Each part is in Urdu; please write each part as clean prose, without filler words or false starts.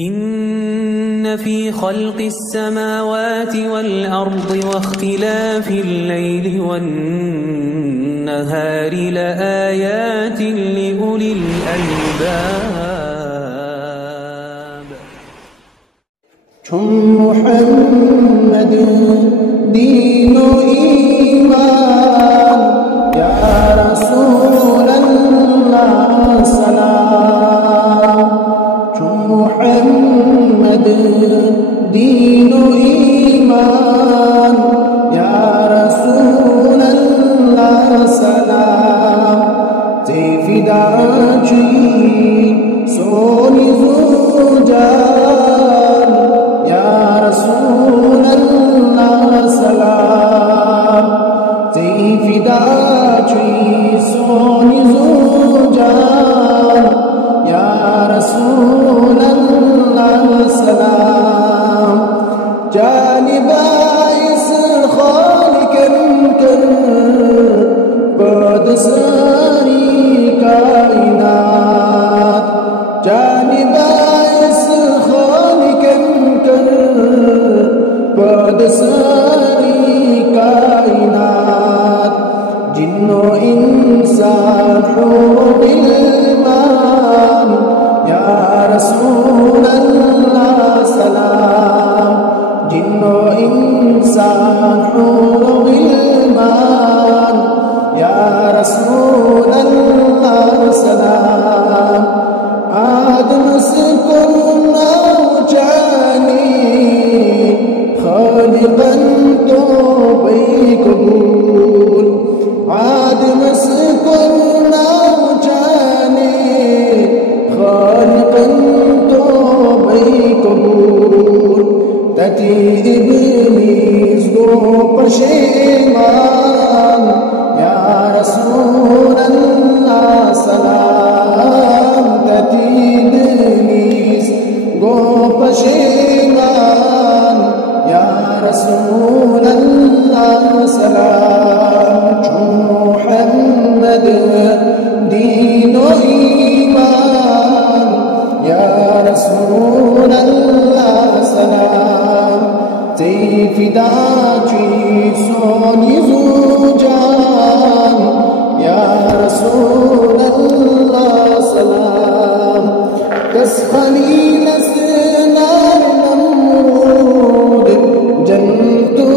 إن في خلق السماوات والأرض واختلاف الليل والنهار لآيات لأولي الألباب. محمد دين إيمان يا رسول الله سلام. محمد دين إيمان يا رسول الله سلام. تفداجي سوني زوجان يا رسول الله سلام. تفداجي سوني زوجان يا رسول الله سلام. جانب عيس خالق كر بعد ساری کائنات. جانب عیس خالق کر بعد ساری کائنات. جن و انسان حور الغلمان یا رسول اللہ سلام. جن و انسان حور الغلمان یا رسول اللہ سلام. آدم سکن جانی خالقا توبہ قبول. آدم سکن جانی خالقا توبہ قبول. تتی ابلیس گو پشیمان یا رسول اللہ سلام. تتی ابلیس گو پشیمان یا رسول اللہ سلام. محمد دین و ایمان یا رسول اللہ سلام. تفداجی سونی زوجان یا رسول اللہ سلام. تسخلیل سنار نمرود جنتو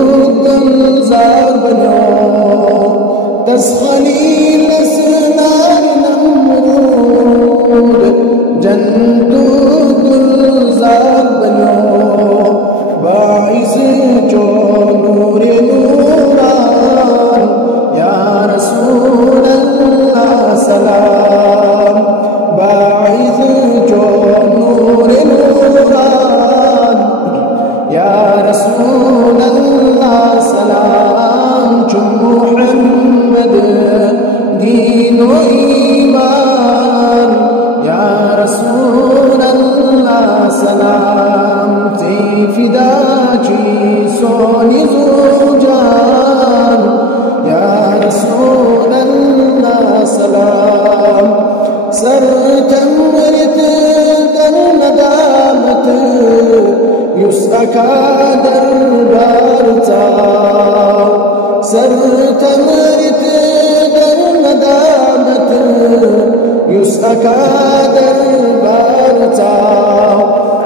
گلزار بنو. تسخلیل سنار نمرود جنتو گلزار بنو. باعث جو نور نوران یا رسول اللہ سلام. باعث جو نور نوران یا رسول اللہ سلام. محمد دین و ایمان یا رسول اللہ سلام. تفداجی سونی زوجان یا رسول اللہ سلام. سر تمرت در ندامت یسعکا دربار تا. سر تمرت در ندامت یسعکا دربار تا.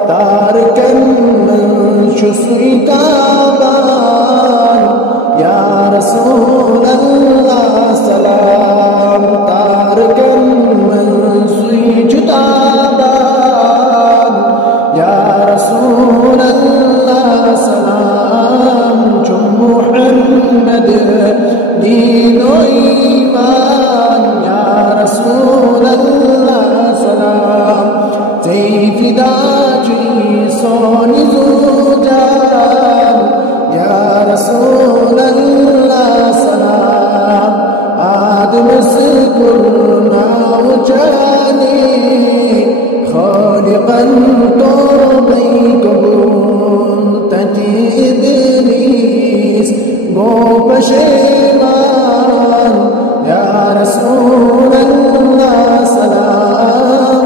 تارکن من شسوی تابان یا رسول اللہ سلام. تارکن من سوی تابان یا رسول اللہ سلام. محمد دین و ایمان یا رسول اللہ سلام. تفداجی سونی زوجان یا رسول اللہ سلام. آدم سکرنا جانی خالقا توبہ قبول. تتی ابلیس گو پشیمان یا رسول اللہ سلام.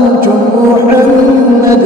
محمد